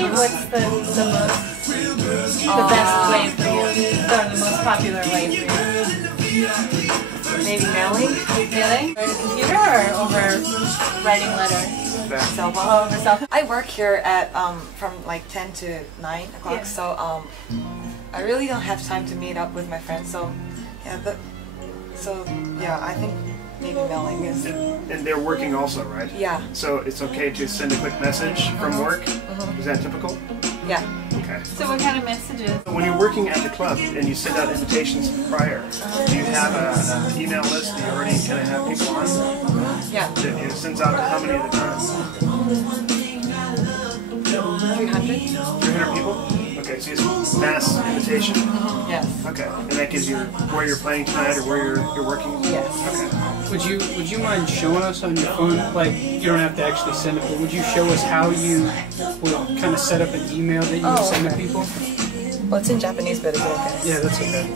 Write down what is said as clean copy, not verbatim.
Usually, what's the best way for you? The most popular way for you? Maybe mailing? Mailing? Over the computer or over writing letters? Cell phone. Oh, over cell phone. I work here at from like 10 to 9 o'clock, Yeah. so I really don't have time to meet up with my friends. So yeah, I think maybe mailing is. And they're working also, right? Yeah. So it's okay to send a quick message from work? Is that typical? Yeah. Okay. So what kind of messages? When you're working at the club and you send out invitations prior, do you have an email list that you already kind of have people on? Yeah. That you sends out how many at a time? 300? 300 people? Okay, so it's mass invitation? Yes. Okay, and that gives you where you're playing tonight or where you're working? Yes. Okay. Would you mind showing us on your phone, like you don't have to actually send it, but would you show us how you would kind of set up an email that you would send to people? Well, it's in Japanese, but it's okay. Yeah, that's okay.